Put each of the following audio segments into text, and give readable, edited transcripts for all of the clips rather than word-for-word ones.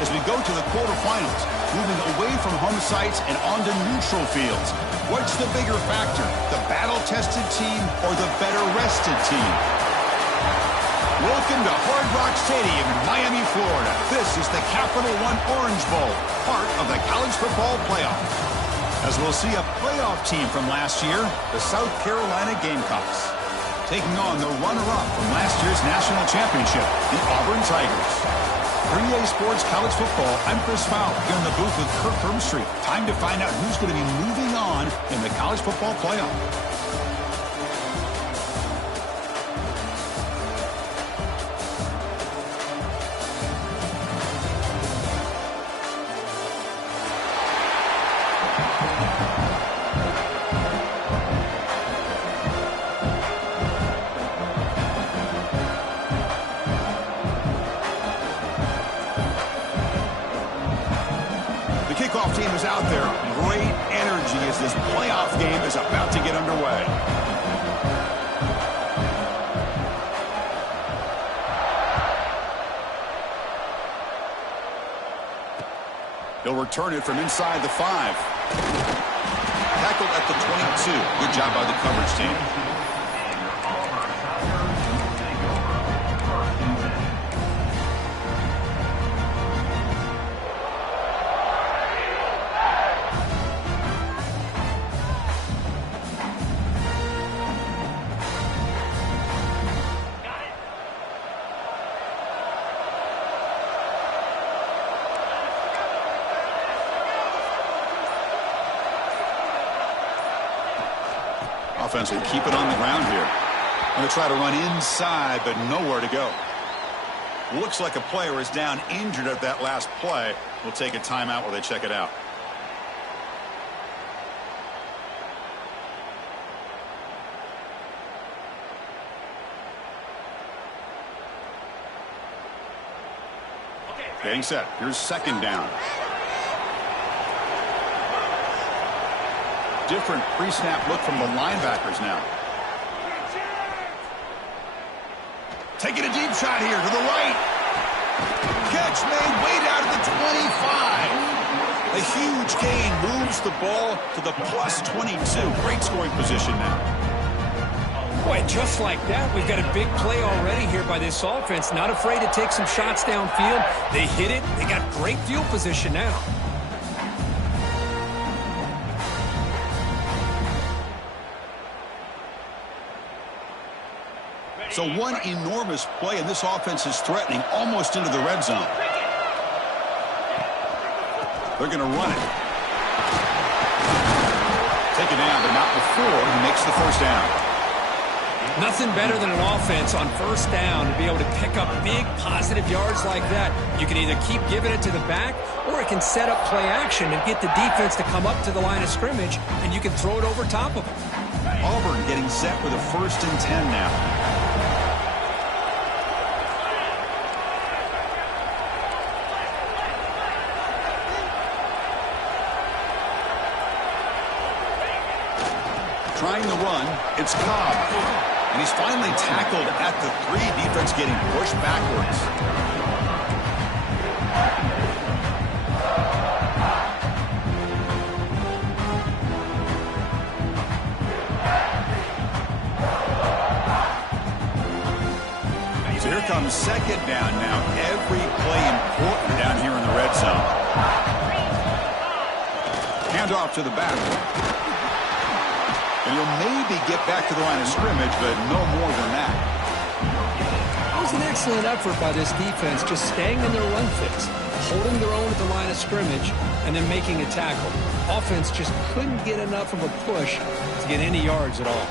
as we go to the quarterfinals, moving away from home sites and onto neutral fields. What's the bigger factor, the battle-tested team or the better-rested team? Welcome to Hard Rock Stadium in Miami, Florida. This is the Capital One Orange Bowl, part of the college football playoff. As we'll see a playoff team from last year, the South Carolina Gamecocks, taking on the runner-up from last year's national championship, the Auburn Tigers. For EA Sports College Football, I'm Chris Fowler, here in the booth with Kirk Herbstreit. Time to find out who's going to be moving on in the college football playoff. Kickoff team is out there. Great energy as this playoff game is about to get underway. He'll return it from inside the 5. Tackled at the 22. Good job by the coverage team. Offense will keep it on the ground here. Going to try to run inside, but nowhere to go. Looks like a player is down injured at that last play. We'll take a timeout while they check it out. Getting set. Here's second down. Different pre-snap look from the linebackers now. Taking a deep shot here to the right. Catch made way down to the 25. A huge gain moves the ball to the plus 22. Great scoring position now. Boy, just like that, we've got a big play already here by this offense. Not afraid to take some shots downfield. They hit it. They got great field position now. So one enormous play, and this offense is threatening almost into the red zone. They're going to run it. Take it down, but not before he makes the first down. Nothing better than an offense on first down to be able to pick up big positive yards like that. You can either keep giving it to the back, or it can set up play action and get the defense to come up to the line of scrimmage, and you can throw it over top of them. Auburn getting set with a 1st and 10 now. Trying the run, it's Cobb. And he's finally tackled at the 3. Defense getting pushed backwards. So here comes second down now. Every play important down here in the red zone. Handoff to the back. And he'll maybe get back to the line of scrimmage, but no more than that. It was an excellent effort by this defense, just staying in their run fix, holding their own at the line of scrimmage, and then making a tackle. Offense just couldn't get enough of a push to get any yards at all.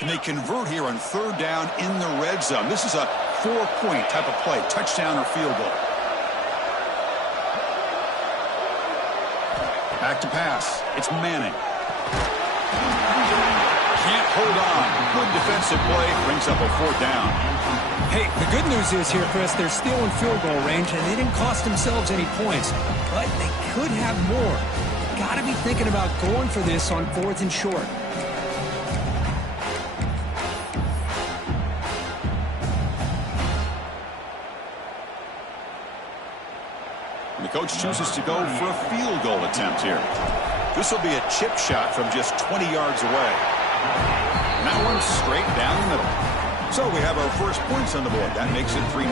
And they convert here on 3rd down in the red zone. This is a 4-point type of play, touchdown or field goal. Back to pass. It's Manning. Can't hold on. Good defensive play. Brings up a 4th down. Hey, the good news is here, Chris, they're still in field goal range, and they didn't cost themselves any points. But they could have more. Got to be thinking about going for this on 4th and short. Coach chooses to go for a field goal attempt here. This will be a chip shot from just 20 yards away. And that one's straight down the middle. So we have our first points on the board. That makes it 3-0.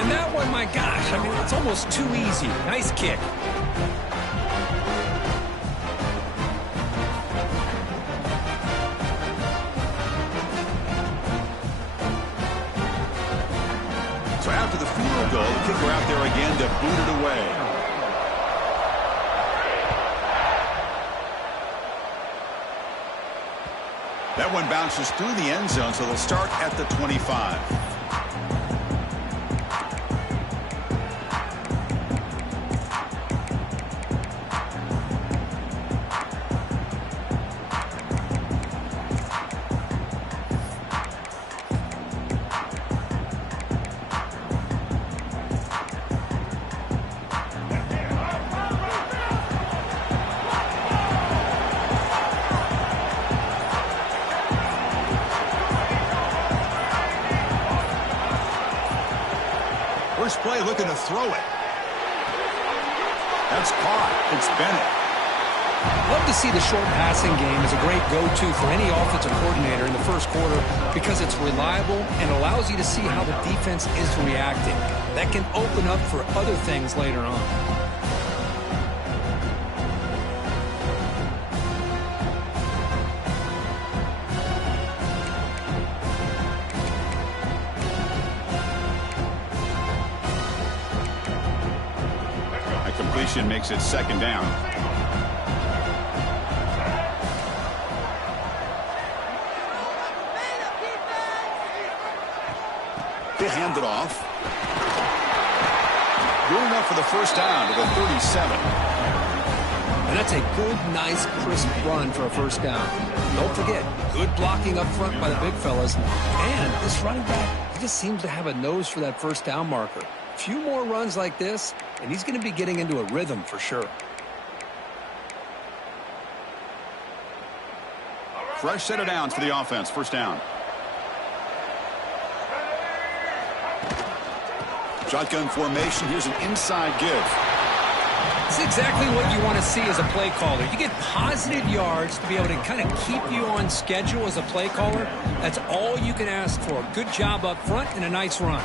And that one, my gosh, I mean, it's almost too easy. Nice kick. So after the field goal, the kicker out there again to boot it away. That one bounces through the end zone, so they'll start at the 25. First play looking to throw it. That's caught. It's Bennett. Love to see the short passing game as a great go-to for any offensive coordinator in the first quarter because it's reliable and allows you to see how the defense is reacting. That can open up for other things later on. Completion makes it second down. They hand it off. Good enough for the first down to the 37. And that's a good, nice, crisp run for a first down. Don't forget, good blocking up front by the big fellas. And this running back, he just seems to have a nose for that first down marker. A few more runs like this, and he's going to be getting into a rhythm for sure. Fresh set of downs for the offense. First down. Shotgun formation. Here's an inside give. It's exactly what you want to see as a play caller. You get positive yards to be able to kind of keep you on schedule as a play caller. That's all you can ask for. Good job up front and a nice run.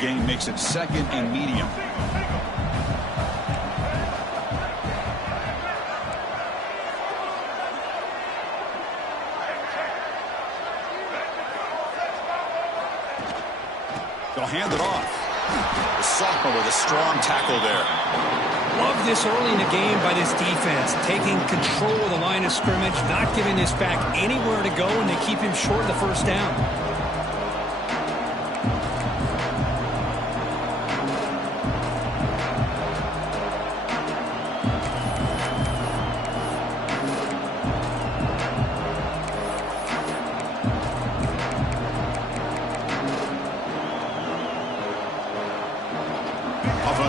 Gain makes it second and medium. They'll hand it off. The sophomore with a strong tackle there. Love this early in the game by this defense, taking control of the line of scrimmage, not giving this back anywhere to go, and they keep him short of the first down.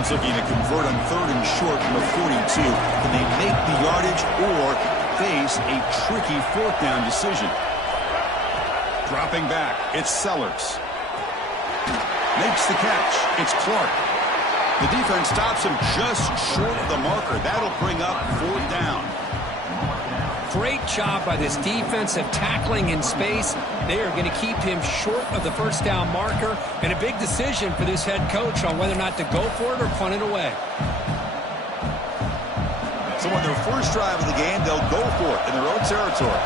Looking to convert on third and short from the 42. Can they make the yardage or face a tricky fourth down decision? Dropping back, it's Sellers. Makes the catch. It's Clark. The defense stops him just short of the marker. That'll bring up fourth down. Great job by this defensive tackling in space. They are going to keep him short of the first down marker, and a big decision for this head coach on whether or not to go for it or punt it away. So on their first drive of the game, they'll go for it in their own territory.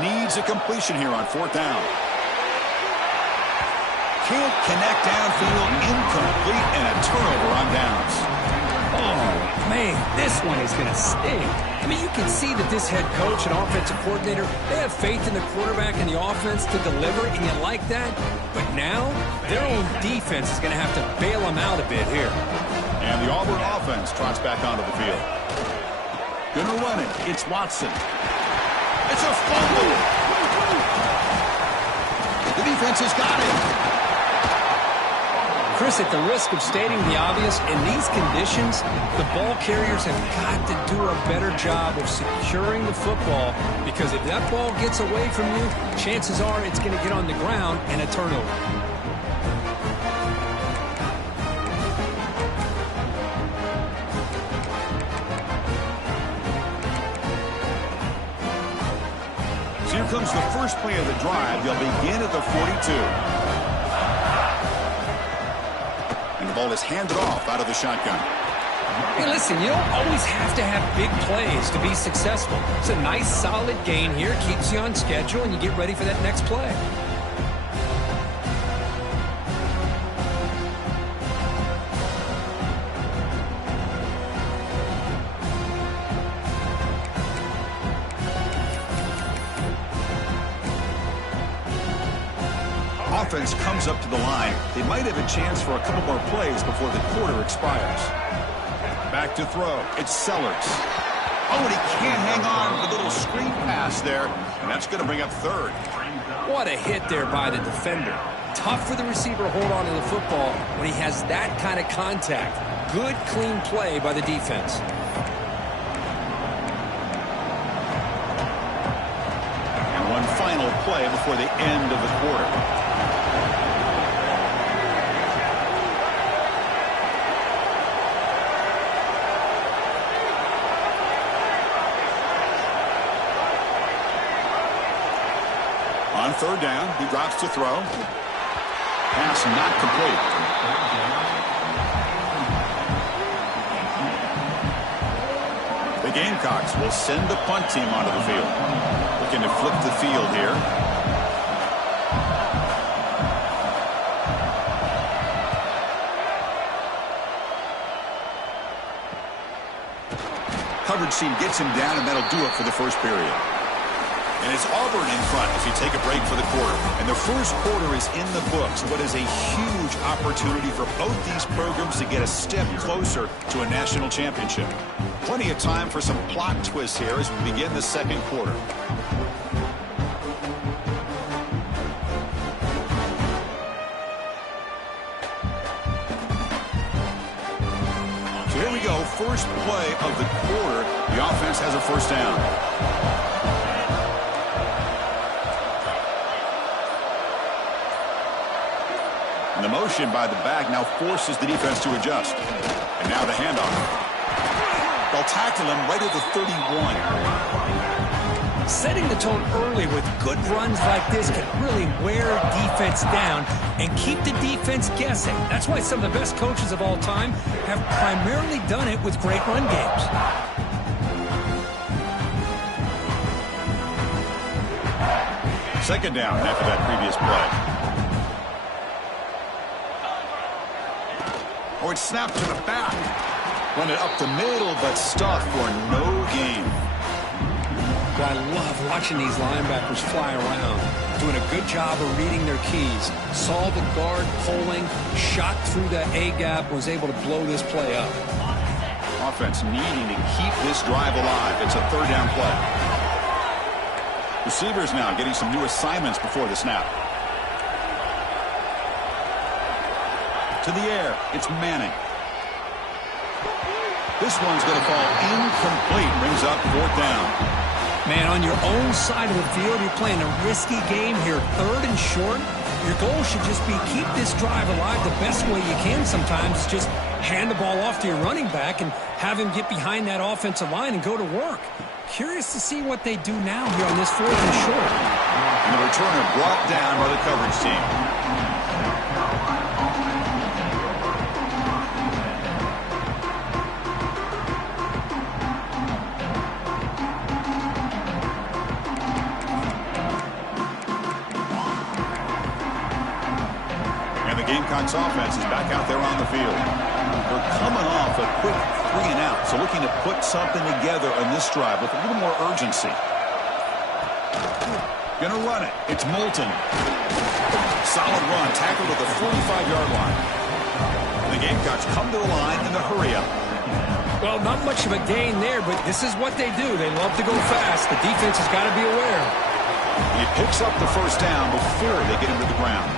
Needs a completion here on fourth down. Can't connect downfield, incomplete, and a turnover on downs. Oh, man, this one is going to sting. I mean, you can see that this head coach and offensive coordinator, they have faith in the quarterback and the offense to deliver, and you like that. But now, their own defense is going to have to bail them out a bit here. And the Auburn offense trots back onto the field. Gonna run it. It's Watson. It's a fumble. The defense has got it. Chris, at the risk of stating the obvious, in these conditions, the ball carriers have got to do a better job of securing the football, because if that ball gets away from you, chances are it's going to get on the ground and a turnover. So here comes the first play of the drive. They'll begin at the 42. And the ball is handed off out of the shotgun. Hey, listen, you don't always have to have big plays to be successful. It's a nice, solid gain here. Keeps you on schedule, and you get ready for that next play. Offense comes up to the line. They might have a chance for a couple more plays before the quarter expires. Back to throw. It's Sellers. Oh, and he can't hang on. A little screen pass there, and that's going to bring up third. What a hit there by the defender. Tough for the receiver to hold on to the football when he has that kind of contact. Good, clean play by the defense. And one final play before the end of the quarter. On third down, he drops to throw. Pass not complete. The Gamecocks will send the punt team onto the field. Looking to flip the field here. Coverage team gets him down, and that'll do it for the first period. And it's Auburn in front as you take a break for the quarter. And the first quarter is in the books. What is a huge opportunity for both these programs to get a step closer to a national championship. Plenty of time for some plot twists here as we begin the second quarter. So here we go. First play of the quarter. The offense has a first down. And the motion by the back now forces the defense to adjust. And now the handoff. They'll tackle him right at the 31. Setting the tone early with good runs like this can really wear defense down and keep the defense guessing. That's why some of the best coaches of all time have primarily done it with great run games. Second down after that previous play. Oh, it's snapped to the back. Run it up the middle, but stuffed for no gain. I love watching these linebackers fly around, doing a good job of reading their keys. Saw the guard pulling, shot through the A-gap, was able to blow this play up. Offense needing to keep this drive alive. It's a third down play. Receivers now getting some new assignments before the snap. To the air, it's Manning. This one's going to fall incomplete. Brings up fourth down. Man, on your own side of the field, you're playing a risky game here. Third and short. Your goal should just be keep this drive alive the best way you can sometimes. Is just hand the ball off to your running back and have him get behind that offensive line and go to work. Curious to see what they do now here on this fourth and short. And the returner brought down by the coverage team. Gamecocks offense is back out there on the field. They're coming off a quick 3 and out, so looking to put something together on this drive with a little more urgency. Gonna run it. It's Moulton. Solid run, tackled at the 45-yard line. The Gamecocks come to the line in the hurry-up. Well, not much of a gain there, but this is what they do. They love to go fast. The defense has got to be aware. He picks up the first down before they get him to the ground.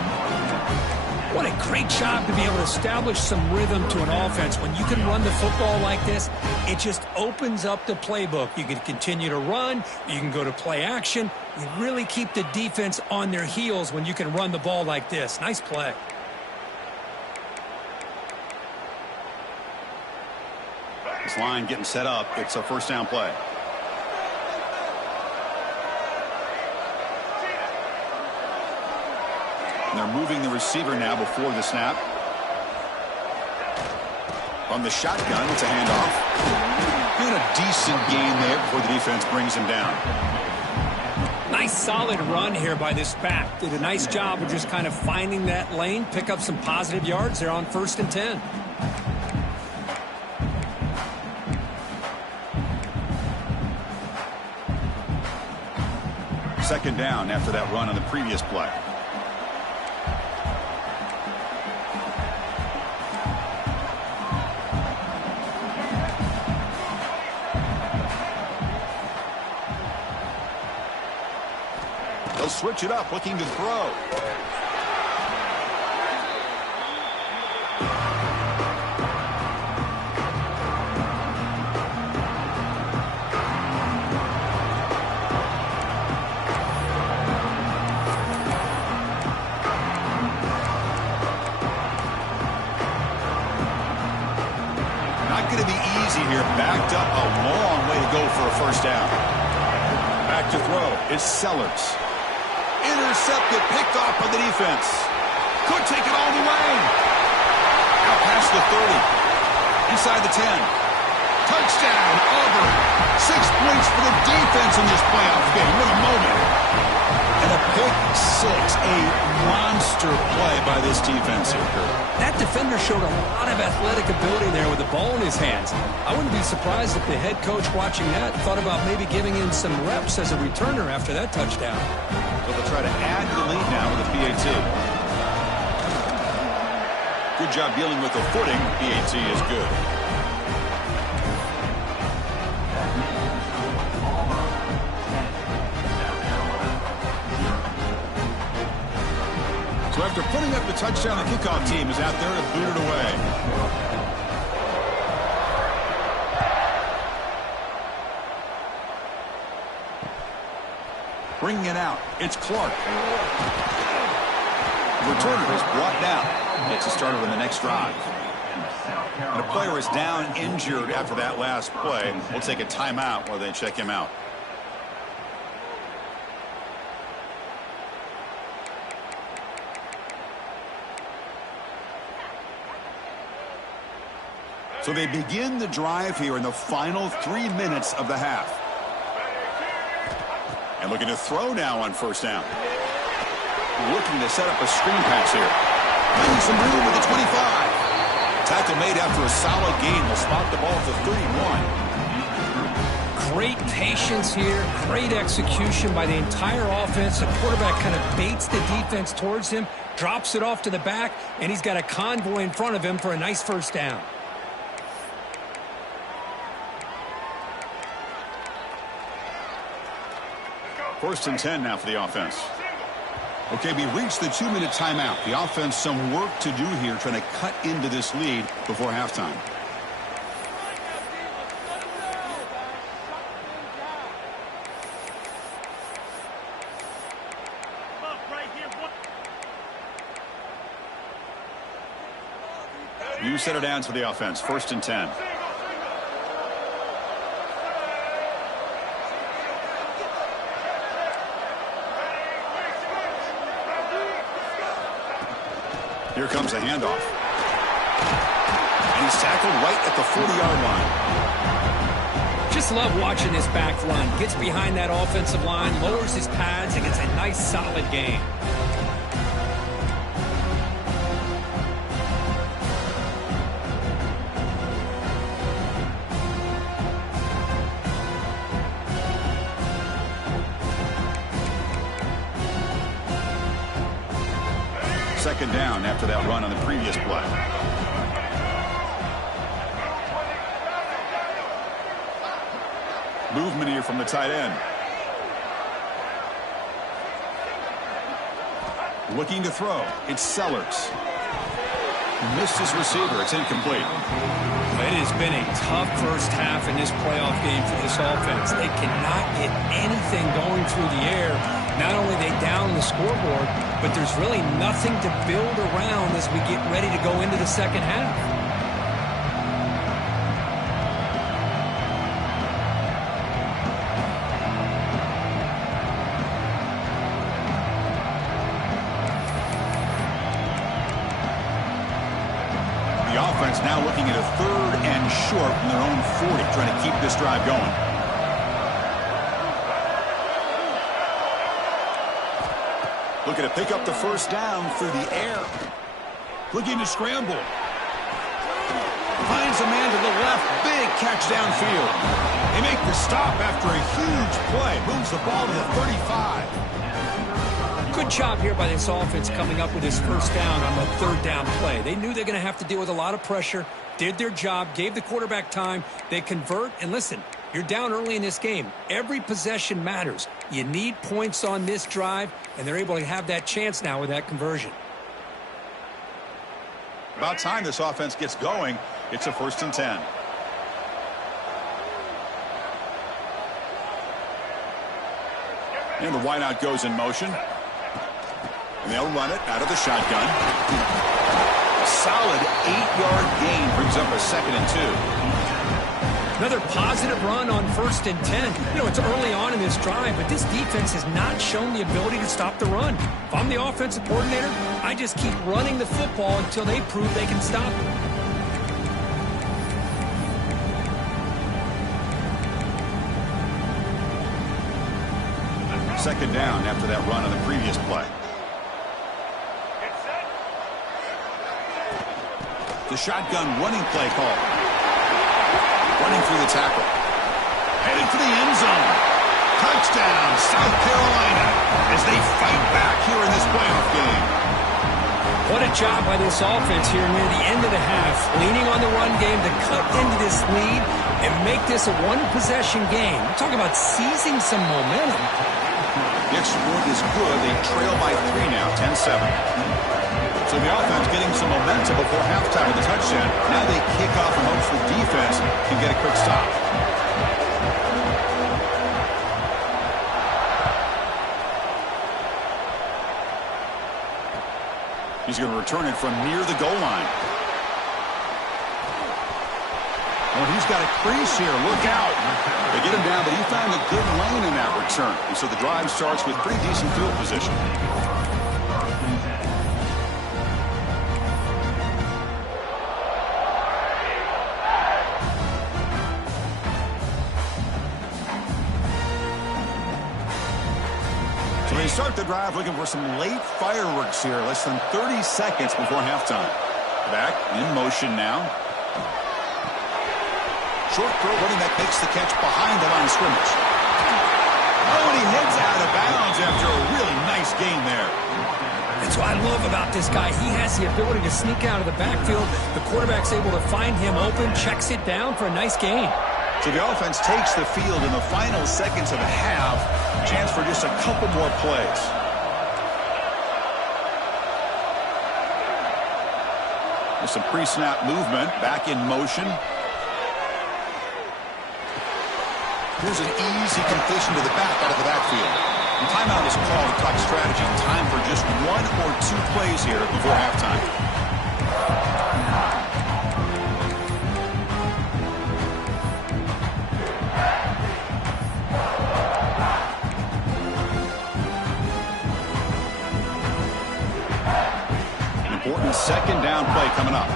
What a great job to be able to establish some rhythm to an offense. When you can run the football like this, it just opens up the playbook. You can continue to run. You can go to play action. You really keep the defense on their heels when you can run the ball like this. Nice play. This line getting set up. It's a first down play. And they're moving the receiver now before the snap. On the shotgun, it's a handoff. Doing a decent gain there before the defense brings him down. Nice solid run here by this back. Did a nice job of just kind of finding that lane, pick up some positive yards. They're on 1st and 10. Second down after that run on the previous play. They'll switch it up, looking to throw. Not going to be easy here. Backed up a long way to go for a first down. Back to throw is Sellers. Intercepted, picked off by the defense. Could take it all the way. Out past the 30. Inside the 10. Touchdown, Auburn. 6 points for the defense in this playoff game. What a moment. And a pick six. A monster play by this defense here, Kurt. That defender showed a lot of athletic ability there with the ball in his hands. I wouldn't be surprised if the head coach watching that thought about maybe giving him some reps as a returner after that touchdown. So they'll try to add to the lead now with a PAT. Good job dealing with the footing. PAT is good. So after putting up the touchdown, the kickoff team is out there to boot it away. Bringing it out, it's Clark. The returner is brought down. Gets us started on the next drive. And a player is down injured after that last play. We'll take a timeout while they check him out. So they begin the drive here in the final 3 minutes of the half. And looking to throw now on first down. Looking to set up a screen pass here. Finding some room with the 25. Tackle made after a solid gain. Will spot the ball at the 31. Great patience here. Great execution by the entire offense. The quarterback kind of baits the defense towards him, drops it off to the back, and he's got a convoy in front of him for a nice first down. First and 10 now for the offense. Okay, we reached the 2-minute timeout. The offense some work to do here, trying to cut into this lead before halftime. You set her down to the offense. First and 10. Here comes a handoff. And he's tackled right at the 40-yard line. Just love watching this back run. Gets behind that offensive line, lowers his pads, and gets a nice solid gain. second down after that run on the previous play. Movement here from the tight end. Looking to throw. It's Sellers. Missed his receiver. It's incomplete. It has been a tough first half in this playoff game for this offense. They cannot get anything going through the air. Not only are they down on the scoreboard, but there's really nothing to build around as we get ready to go into the second half. The offense now looking at a 3rd and short from their own 40, trying to keep this drive going. Looking to pick up the first down through the air. Looking to scramble. Finds a man to the left. Big catch downfield. They make the stop after a huge play. Moves the ball to the 35. Good job here by this offense coming up with this first down on the 3rd down play. They knew they're going to have to deal with a lot of pressure, did their job, gave the quarterback time. They convert, and listen, you're down early in this game. Every possession matters. You need points on this drive, and they're able to have that chance now with that conversion. About time this offense gets going. It's a 1st and 10. And the wideout goes in motion. And they'll run it out of the shotgun. A solid 8-yard gain brings up a 2nd and 2. Another positive run on 1st and 10. You know, it's early on in this drive, but this defense has not shown the ability to stop the run. If I'm the offensive coordinator, I just keep running the football until they prove they can stop it. Second down after that run on the previous play. The shotgun running play call. Running through the tackle. Headed for the end zone. Touchdown, South Carolina, as they fight back here in this playoff game. What a job by this offense here near the end of the half, leaning on the run game to cut into this lead and make this a one-possession game. We're talking about seizing some momentum. The extra point is good. They trail by 3 now, 10-7. So the offense getting some momentum before halftime with the touchdown. Now they kick off and hopes the defense can get a quick stop. He's going to return it from near the goal line. Well, he's got a crease here. Look out. They get him down, but he found a good lane in that return. And so the drive starts with pretty decent field position. So they start the drive looking for some late fireworks here. Less than 30 seconds before halftime. Back in motion now. Short throw, running back makes the catch behind the line of scrimmage. Oh, and he heads out of bounds after a really nice gain there. That's what I love about this guy. He has the ability to sneak out of the backfield. The quarterback's able to find him open, checks it down for a nice gain. So the offense takes the field in the final seconds of the half. Chance for just a couple more plays. With some pre-snap movement, back in motion. Here's an easy completion to the back out of the backfield. And timeout is called to talk strategy. Time for just 1 or 2 plays here before halftime. An important second down play coming up.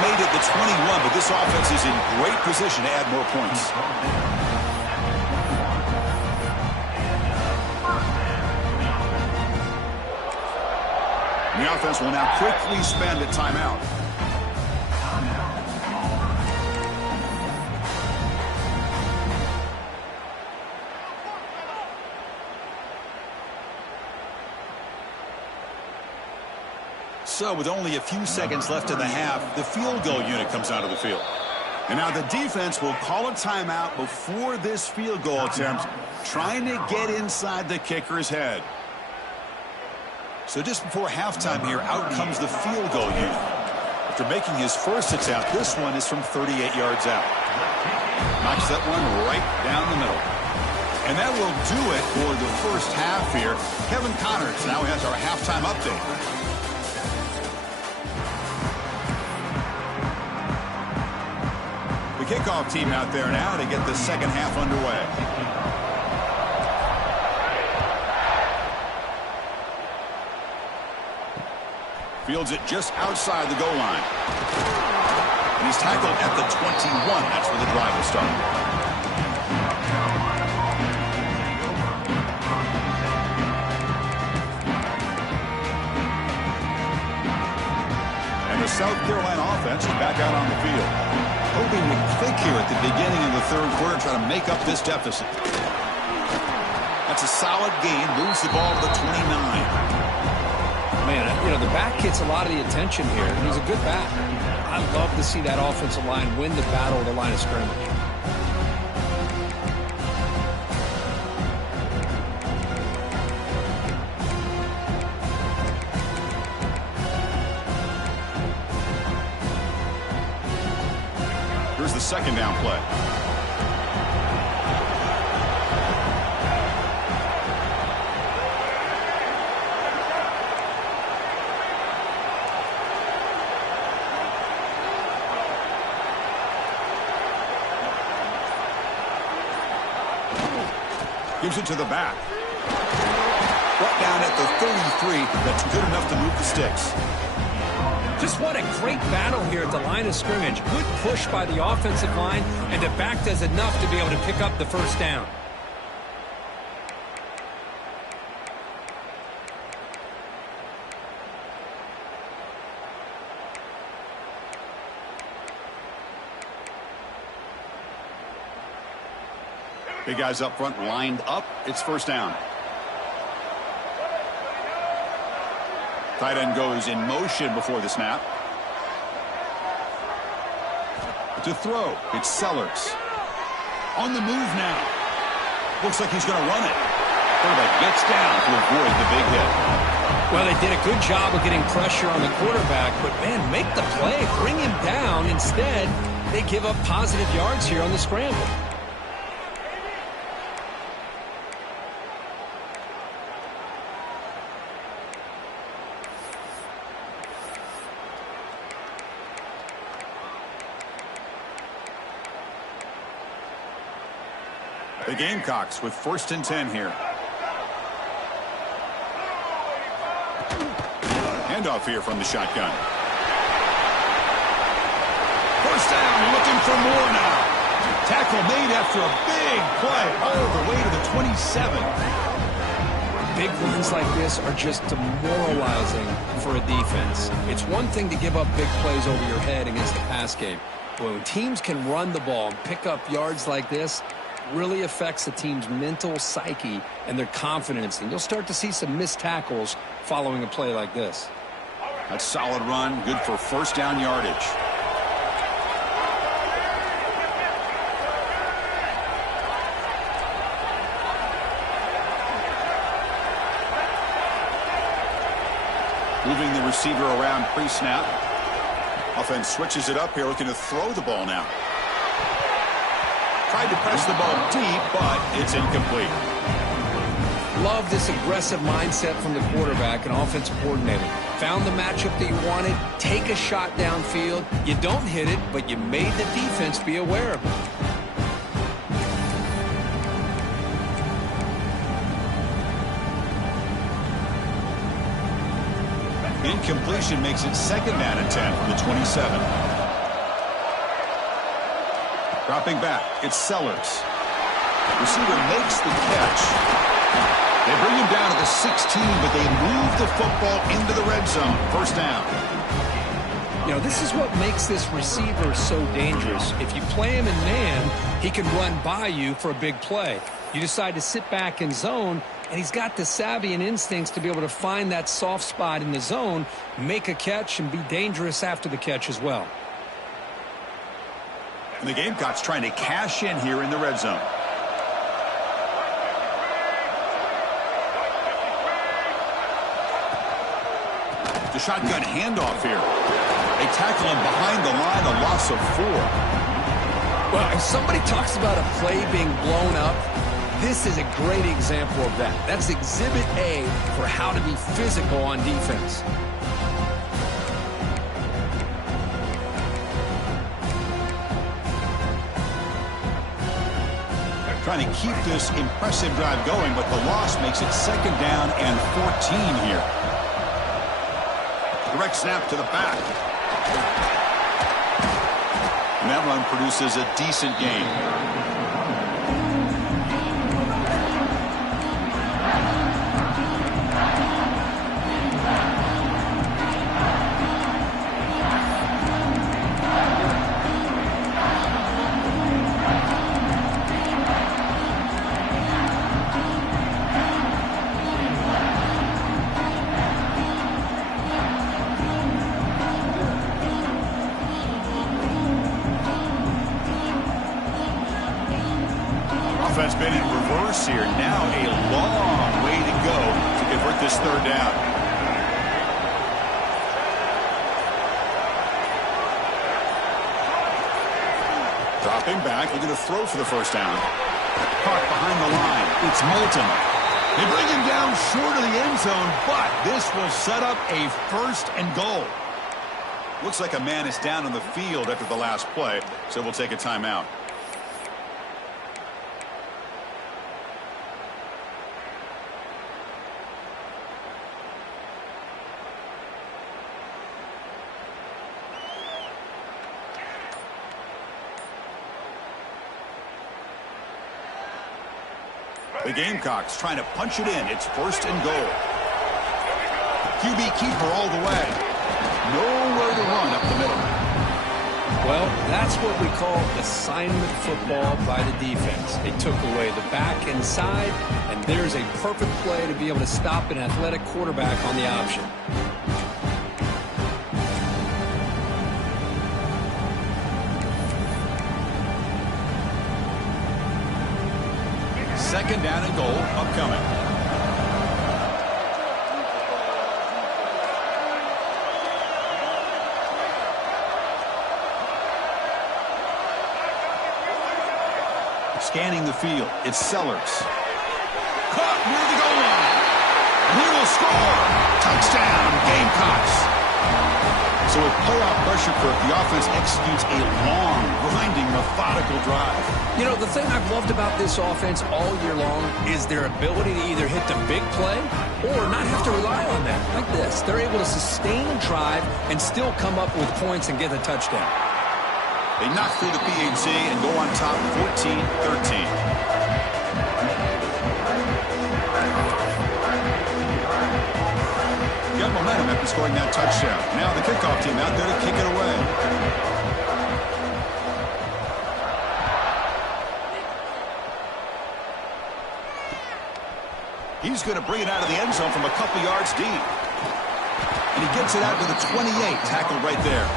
Made it the 21, but this offense is in great position to add more points. The offense will now quickly spend a timeout. So with only a few seconds left in the half, the field goal unit comes out of the field. And now the defense will call a timeout before this field goal attempt, trying to get inside the kicker's head. So just before halftime here, out comes the field goal unit. After making his first attempt, this one is from 38 yards out. Knocks that one right down the middle. And that will do it for the first half here. Kevin Connors now has our halftime update. The kickoff team out there now to get the second half underway. Fields it just outside the goal line. And he's tackled at the 21. That's where the drive will start. The South Carolina offense is back out on the field, hoping to click here at the beginning of the third quarter, try to make up this deficit. That's a solid gain, moves the ball to the 29. Man, you know, the back gets a lot of the attention here, and he's a good back. I love to see that offensive line win the battle at the line of scrimmage. Here's the second down play. Gives it to the back. Brought down at the 33. That's good enough to move the sticks. Just what a great battle here at the line of scrimmage. Good push by the offensive line, and the back does enough to be able to pick up the first down. Big guys up front lined up. It's first down. Tight end goes in motion before the snap. To throw, it's Sellers. On the move now. Looks like he's going to run it. Quarterback gets down to avoid the big hit. Well, they did a good job of getting pressure on the quarterback, but, man, make the play. Bring him down. Instead, they give up positive yards here on the scramble. The Gamecocks with 1st and 10 here. Handoff here from the shotgun. First down, looking for more now. Tackle made after a big play all the way to the 27. Big runs like this are just demoralizing for a defense. It's one thing to give up big plays over your head against the pass game. But when teams can run the ball and pick up yards like this, really affects the team's mental psyche and their confidence. And you'll start to see some missed tackles following a play like this. That's solid run, good for first down yardage. Moving the receiver around pre-snap. Offense switches it up here, looking to throw the ball now. Tried to press the ball deep, but it's incomplete. Love this aggressive mindset from the quarterback and offensive coordinator. Found the matchup that you wanted, take a shot downfield. You don't hit it, but you made the defense be aware of it. Incompletion makes it second down and 10 from the 27. Dropping back, it's Sellers. Receiver makes the catch. They bring him down to the 16, but they move the football into the red zone. First down. You know, this is what makes this receiver so dangerous. If you play him in man, he can run by you for a big play. You decide to sit back in zone, and he's got the savvy and instincts to be able to find that soft spot in the zone, make a catch, and be dangerous after the catch as well. And the Gamecocks trying to cash in here in the red zone. The shotgun handoff here. They tackle him behind the line, a loss of 4. Well, if somebody talks about a play being blown up, this is a great example of that. That's exhibit A for how to be physical on defense. Trying to keep this impressive drive going, but the loss makes it 2nd down and 14 here. Direct snap to the back. And that run produces a decent gain. Offense been in reverse here. Now a long way to go to convert this 3rd down. Dropping back, looking to throw for the 1st down. Caught behind the line. It's Moulton. They bring him down short of the end zone, but this will set up a 1st and goal. Looks like a man is down on the field after the last play, so we'll take a timeout. The Gamecocks trying to punch it in. It's 1st and goal. QB keeper all the way. Nowhere to run up the middle. Well, that's what we call assignment football by the defense. They took away the back inside, and there's a perfect play to be able to stop an athletic quarterback on the option. Second down and goal upcoming. Scanning the field, it's Sellers. Caught near the goal line. He will score. Touchdown, Gamecocks. So with playoff pressure, Kirk, the offense executes a long, grinding, methodical drive. You know, the thing I've loved about this offense all year long is their ability to either hit the big play or not have to rely on that. Like this. They're able to sustain a drive and still come up with points and get a touchdown. They knock through the PAT and go on top 14-13. Got momentum after scoring that touchdown. Now the kickoff team out there to kick it away. He's going to bring it out of the end zone from a couple yards deep. And he gets it out to the 28, tackled right there.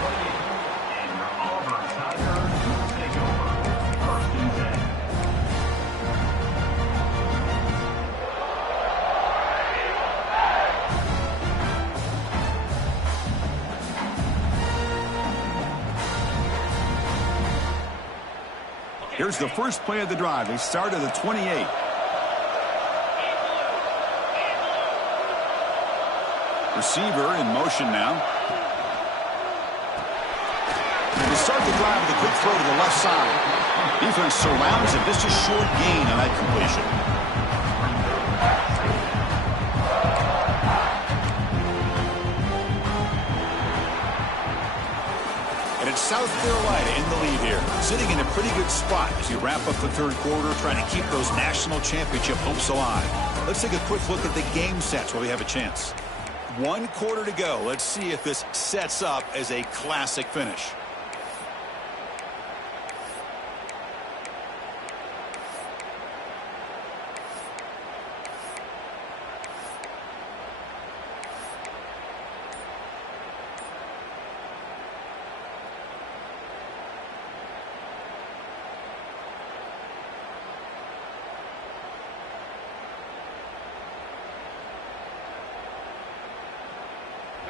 Here's the first play of the drive. They start at the 28. Receiver in motion now. They start the drive with a quick throw to the left side. Defense surrounds it. Just a short gain on that completion. And it's South Carolina in the lead here, sitting in a pretty good spot as you wrap up the 3rd quarter, trying to keep those national championship hopes alive. Let's take a quick look at the game sets while we have a chance. 1 quarter to go. Let's see if this sets up as a classic finish.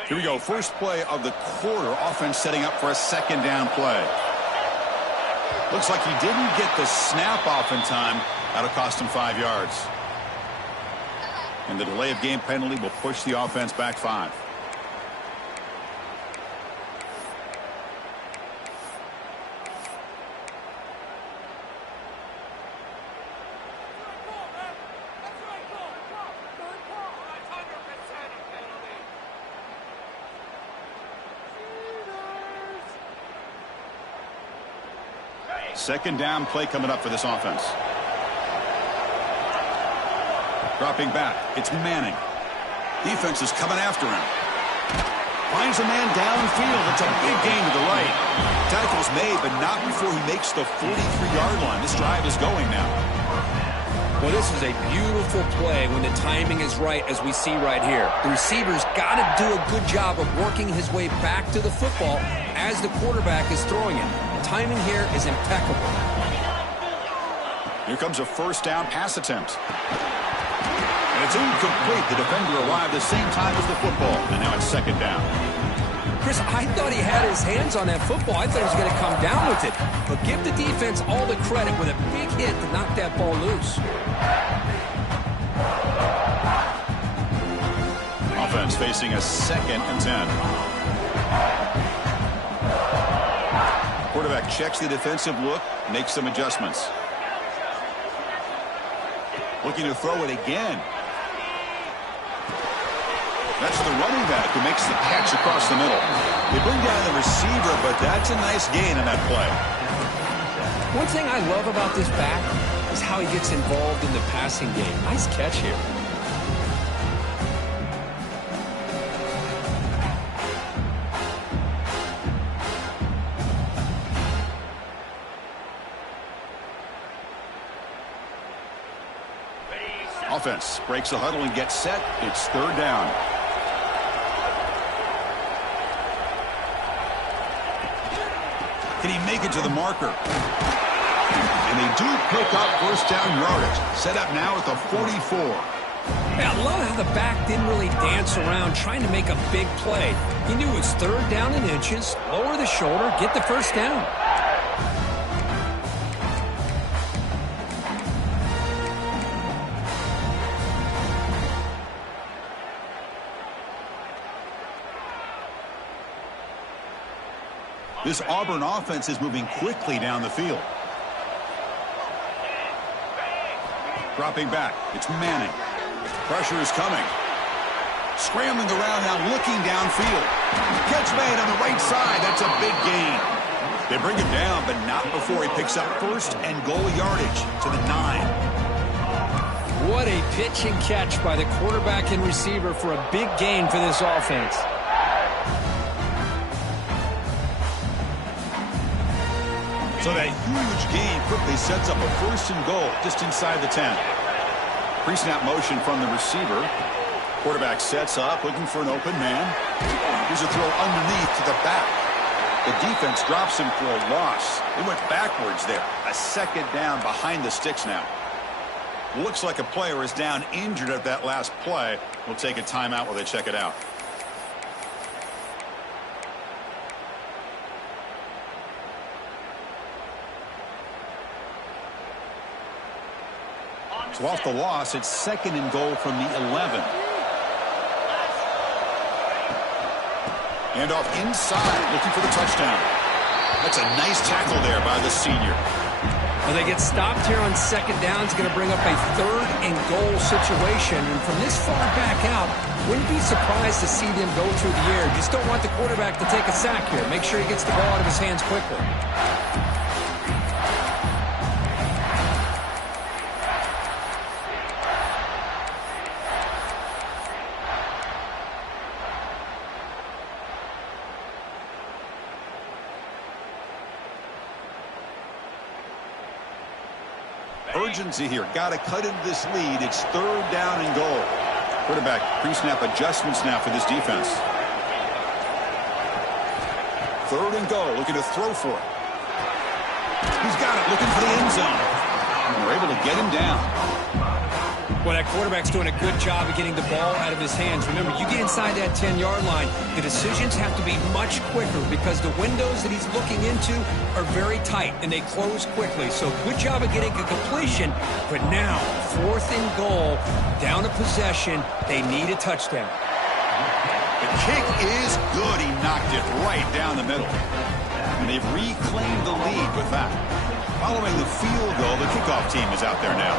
Here we go. First play of the quarter. Offense setting up for a second down play. Looks like he didn't get the snap off in time. That'll cost him 5 yards. And the delay of game penalty will push the offense back 5. Second down play coming up for this offense. Dropping back. It's Manning. Defense is coming after him. Finds a man downfield. It's a big gain to the right. Tackle's made, but not before he makes the 43-yard line. This drive is going now. Well, this is a beautiful play when the timing is right, as we see right here. The receiver's got to do a good job of working his way back to the football as the quarterback is throwing it. The timing here is impeccable. Here comes a first down pass attempt. And it's incomplete. The defender arrived the same time as the football. And now it's second down. Chris, I thought he had his hands on that football. I thought he was going to come down with it. But give the defense all the credit with a big hit to knock that ball loose. Offense facing a 2nd and 10. Quarterback checks the defensive look, makes some adjustments. Looking to throw it again. That's the running back who makes the catch across the middle. They bring down the receiver, but that's a nice gain on that play. One thing I love about this back is how he gets involved in the passing game. Nice catch here. Offense breaks the huddle and gets set. It's third down. Can he make it to the marker? And they do pick up first down yardage. Set up now at the 44. Yeah, I love how the back didn't really dance around trying to make a big play. He knew it was third down in inches, lower the shoulder, get the first down. This Auburn offense is moving quickly down the field. Dropping back. It's Manning. Pressure is coming. Scrambling around now, looking downfield. Catch made on the right side. That's a big gain. They bring him down, but not before he picks up first and goal yardage to the 9. What a pitch and catch by the quarterback and receiver for a big gain for this offense. So that huge gain quickly sets up a first and goal just inside the 10. Pre-snap motion from the receiver. Quarterback sets up, looking for an open man. Here's a throw underneath to the back. The defense drops him for a loss. They went backwards there. A second down behind the sticks now. Looks like a player is down injured at that last play. We'll take a timeout while they check it out. So off the loss, it's second and goal from the 11. And off inside, looking for the touchdown. That's a nice tackle there by the senior. Well, they get stopped here on second down. It's going to bring up a third and goal situation. And from this far back out, wouldn't be surprised to see them go through the air. Just don't want the quarterback to take a sack here. Make sure he gets the ball out of his hands quickly. Urgency here. Got to cut into this lead. It's third down and goal. Quarterback pre-snap adjustments now for this defense. Third and goal. Looking to throw for it. He's got it. Looking for the end zone. And we're able to get him down. Well, that quarterback's doing a good job of getting the ball out of his hands. Remember, you get inside that 10-yard line, the decisions have to be much quicker because the windows that he's looking into are very tight, and they close quickly. So good job of getting a completion, but now, 4th and goal, down a possession, they need a touchdown. The kick is good. He knocked it right down the middle. And they've reclaimed the lead with that. Following the field goal, the kickoff team is out there now.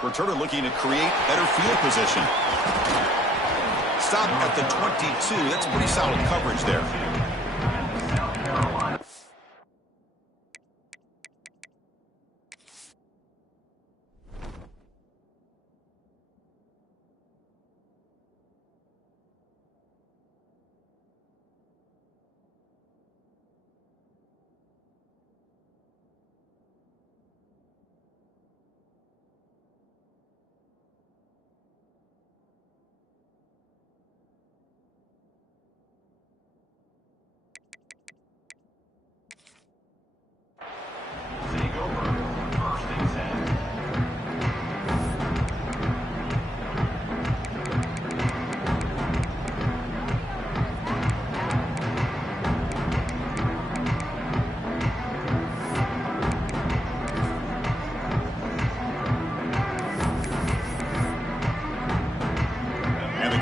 Returner looking to create better field position. Stop at the 22. That's pretty solid coverage there.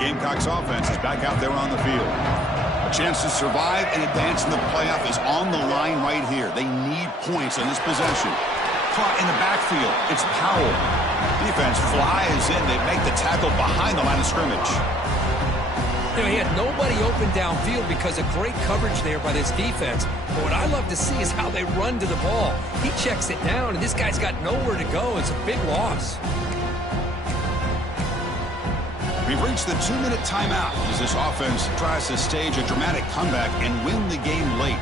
Gamecocks offense is back out there on the field. A chance to survive and advance in the playoff is on the line right here. They need points on this possession. Caught in the backfield. It's Powell. Defense flies in. They make the tackle behind the line of scrimmage. You know, he had nobody open downfield because of great coverage there by this defense. But what I love to see is how they run to the ball. He checks it down, and this guy's got nowhere to go. It's a big loss. We've reached the 2-minute timeout as this offense tries to stage a dramatic comeback and win the game late.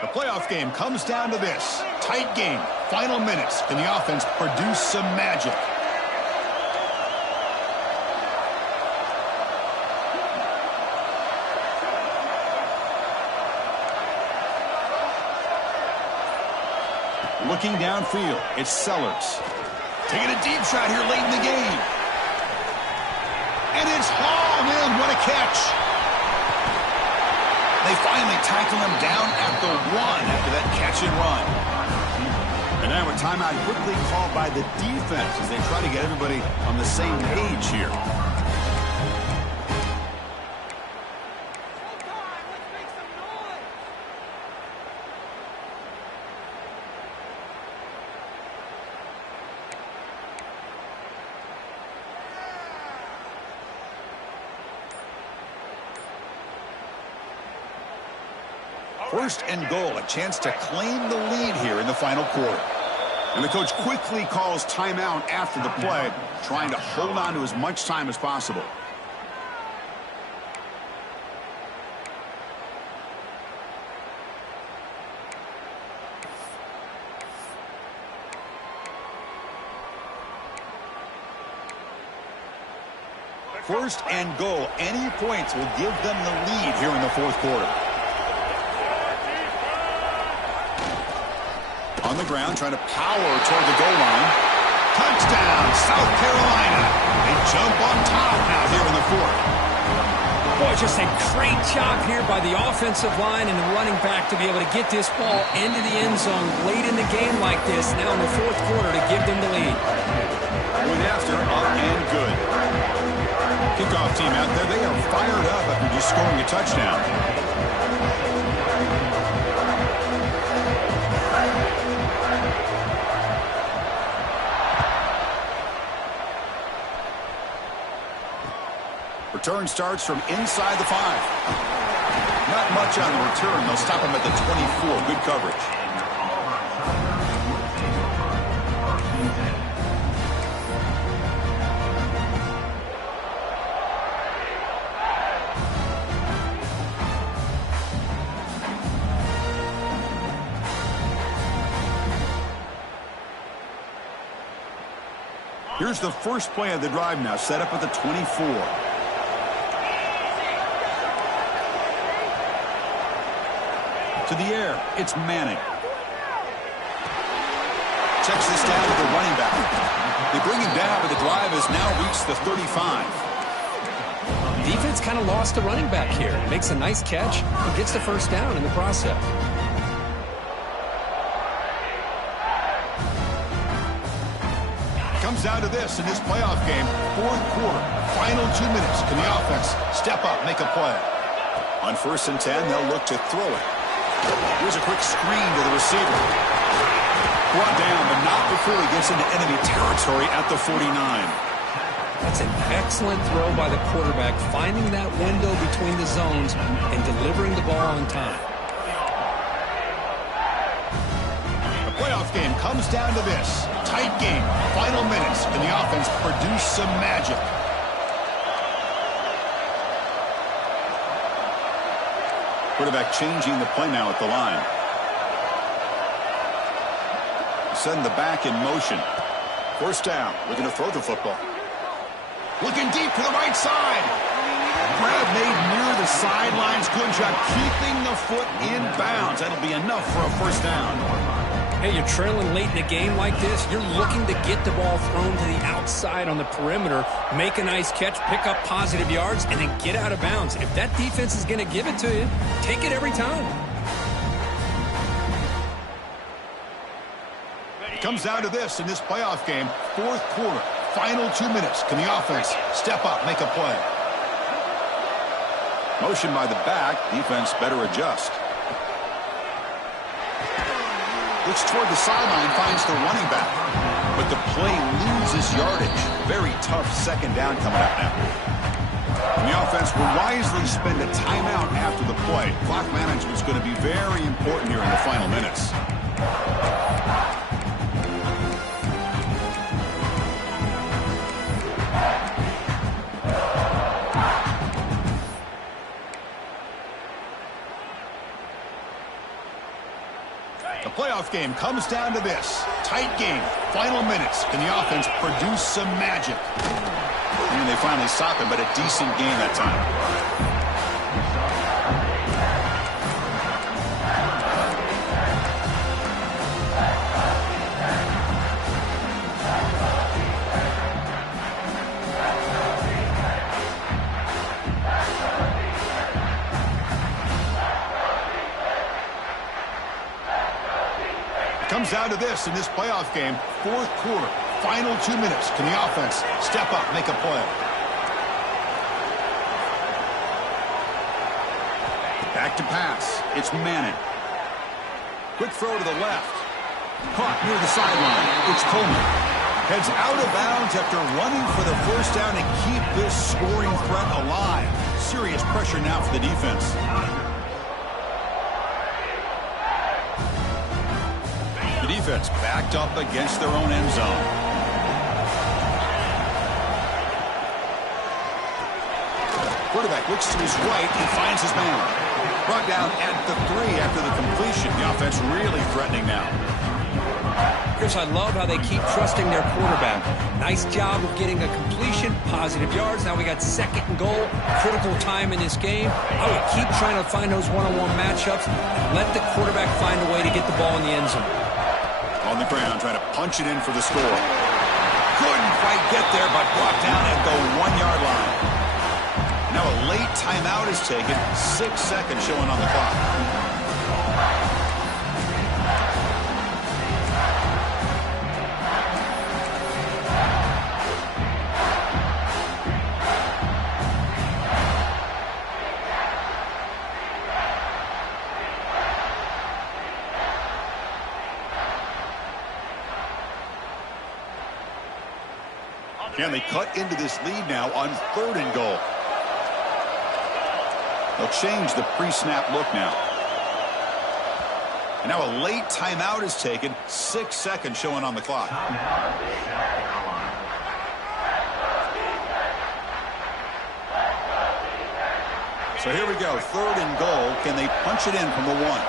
The playoff game comes down to this. Tight game. Final minutes. Can the offense produce some magic? Looking downfield. It's Sellers. Taking a deep shot here late in the game. And it's hauled in. What a catch. They finally tackle him down at the 1 after that catch and run. And now a timeout quickly called by the defense as they try to get everybody on the same page here. First and goal, a chance to claim the lead here in the final quarter. And the coach quickly calls timeout after the play, trying to hold on to as much time as possible. First and goal, any points will give them the lead here in the fourth quarter. On the ground, trying to power toward the goal line. Touchdown, South Carolina. They jump on top now here in the fourth. Boy, just a great job here by the offensive line and the running back to be able to get this ball into the end zone late in the game like this, now in the fourth quarter to give them the lead. Going after, up and good. Kickoff team out there, they are fired up after just scoring a touchdown. Return starts from inside the 5. Not much on the return. They'll stop him at the 24. Good coverage. Here's the first play of the drive now, set up at the 24. To the air, it's Manning. Checks this down to the running back. They bring him down, but the drive has now reached the 35. Defense kind of lost the running back here. Makes a nice catch and gets the first down in the process. Comes down to this in this playoff game. Fourth quarter, final 2 minutes. Can the offense step up, make a play? On 1st and 10, they'll look to throw it. Here's a quick screen to the receiver. Brought down, but not before he gets into enemy territory at the 49. That's an excellent throw by the quarterback, finding that window between the zones and delivering the ball on time. The playoff game comes down to this. Tight game, final minutes. Can the offense produce some magic? Quarterback changing the play now at the line. Send the back in motion. First down. Looking to throw the football. Looking deep to the right side. Grab made near the sidelines. Good job keeping the foot in bounds. That'll be enough for a first down. Hey, you're trailing late in a game like this. You're looking to get the ball thrown to the outside on the perimeter, make a nice catch, pick up positive yards, and then get out of bounds. If that defense is going to give it to you, take it every time. It comes down to this in this playoff game. Fourth quarter, final 2 minutes. Can the offense step up, make a play? Motion by the back. Defense better adjust. Looks toward the sideline, finds the running back. But the play loses yardage. Very tough second down coming up now. And the offense will wisely spend a timeout after the play. Clock management's going to be very important here in the final minutes. The playoff game comes down to this. Tight game, final minutes. Can the offense produce some magic? And they finally stop him, but a decent game that time. Comes down to this in this playoff game. Fourth quarter, final 2 minutes. Can the offense step up, make a play? Back to pass. It's Manning. Quick throw to the left. Caught near the sideline. It's Coleman. Heads out of bounds after running for the first down to keep this scoring threat alive. Serious pressure now for the defense. Defense backed up against their own end zone. Quarterback looks to his right and finds his man. Brought down at the 3 after the completion. The offense really threatening now. Chris, I love how they keep trusting their quarterback. Nice job of getting a completion, positive yards. Now we got 2nd and goal, critical time in this game. I would keep trying to find those one-on-one matchups and let the quarterback find a way to get the ball in the end zone. On the ground, trying to punch it in for the score. Couldn't quite get there, but brought down at the 1-yard line. Now a late timeout is taken. 6 seconds showing on the clock. Can they cut into this lead now on 3rd and goal? They'll change the pre-snap look now. And now a late timeout is taken. 6 seconds showing on the clock. So here we go. 3rd and goal. Can they punch it in from the 1?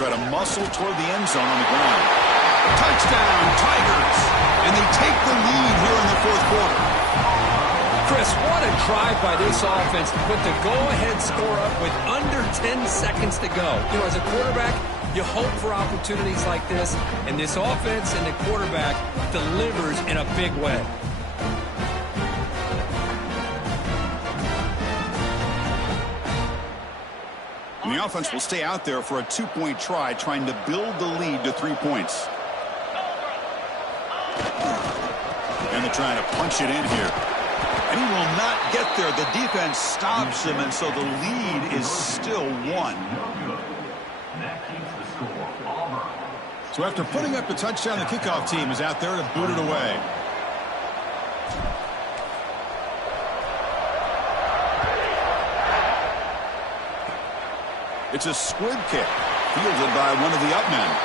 try to muscle toward the end zone on the ground. Touchdown, Tigers! And they take the lead here in the fourth quarter. Chris, what a drive by this offense to put the go-ahead score up with under 10 seconds to go. You know, as a quarterback, you hope for opportunities like this, and this offense and the quarterback delivers in a big way. And the offense will stay out there for a 2-point try, trying to build the lead to 3 points. And they're trying to punch it in here. And he will not get there. The defense stops him, and so the lead is still 1. So after putting up the touchdown, the kickoff team is out there to boot it away. It's a squib kick, fielded by one of the up men.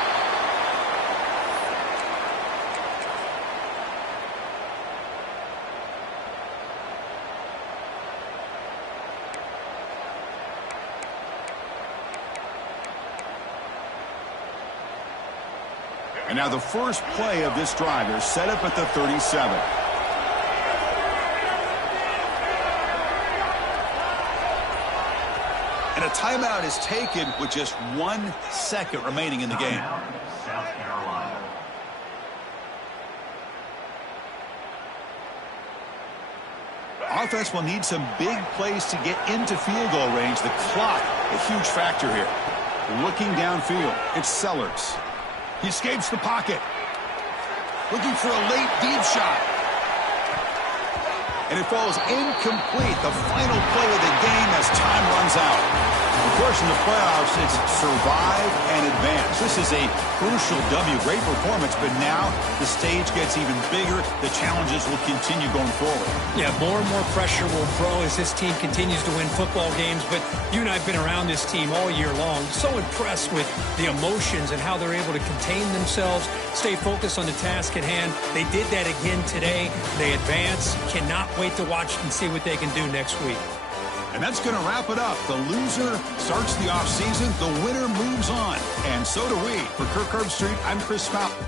And now the first play of this drive is set up at the 37. And a timeout is taken with just 1 second remaining in the game. South Carolina. Offense will need some big plays to get into field goal range. The clock, a huge factor here. Looking downfield, it's Sellers. He escapes the pocket. Looking for a late deep shot. And it falls incomplete. The final play of the game as time runs out. Of course, in the playoffs, it's survive and advance. This is a crucial W. Great performance, but now the stage gets even bigger. The challenges will continue going forward. Yeah, more and more pressure will grow as this team continues to win football games, but you and I have been around this team all year long. So impressed with the emotions and how they're able to contain themselves, stay focused on the task at hand. They did that again today. They advance. Cannot wait to watch and see what they can do next week. And that's going to wrap it up. The loser starts the offseason. The winner moves on. And so do we. For Kirk Herbstreit, I'm Chris Fountain.